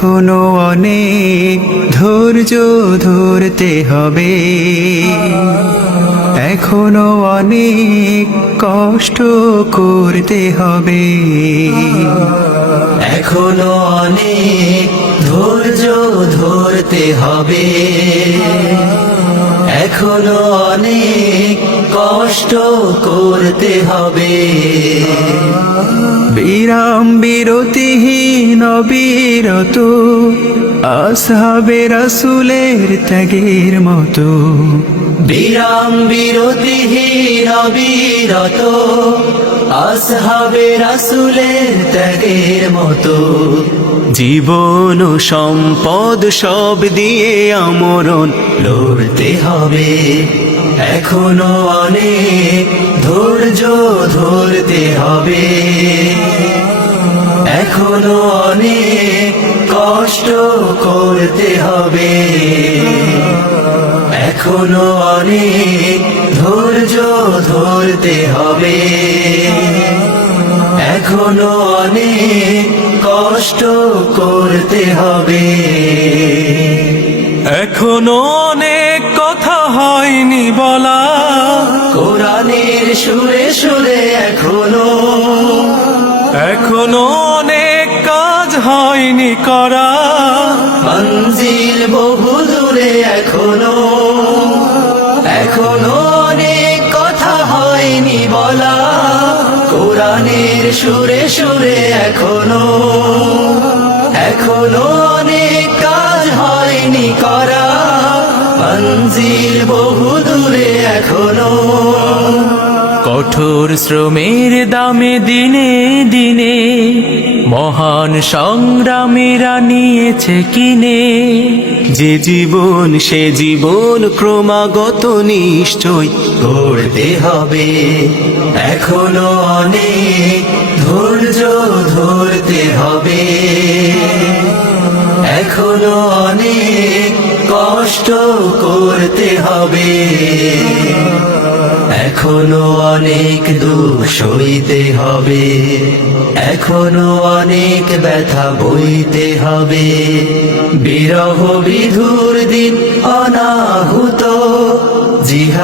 এখনো অনেক ধৈর্য ধরতে হবে, এখনো অনেক কষ্ট করতে হবে, এখনো অনেক ধৈর্য ধরতে হবে, এখনো অনেক কষ্ট করতে হবে। বিরাম বিরতিহীন অবিরত আসহাবে রাসূলের ত্যাগের মতো, বিরাম বিরতিহীন অবিরত আসহাবে রাসূলের ত্যাগের মতো, জীবন ও সম্পদ সব দিয়ে আমরণ লড়তে হবে, এখনো অনেক ধৈর্য ধরতে হবে, এখনো অনেক কষ্ট করতে হবে, এখনো অনেক ধৈর্য ধরতে হবে, এখনো অনেক কষ্ট করতে হবে। এখনো অনেক কথা হয়নি বলা, কোরআনের সুরে সুরে এখনো অনেক কাজ হয়নি করা, মঞ্জিল বহু দূরে এখনো অনেক কথা হয়নি বলা, কোরআনের সুরে সুরে এখনো অনেক কাজ হয়নি করা, মঞ্জিল বহু দূরে এখনো। কঠোর শ্রমের দামে দিনে দিনে মহান সংগ্রামীরা নিয়েছে কিনে, যে জীবন সে জীবন ক্রমাগত নিশ্চয় গড়তে হবে, এখনো অনেক ধৈর্য ধরতে হবে, এখনো অনেক কষ্ট করতে হবে, এখনো অনেক দুঃখ সইতে হবে, এখনো অনেক ব্যথা বইতে হবে, বিরহ বিধুর দিন অনাহুত জিহাদ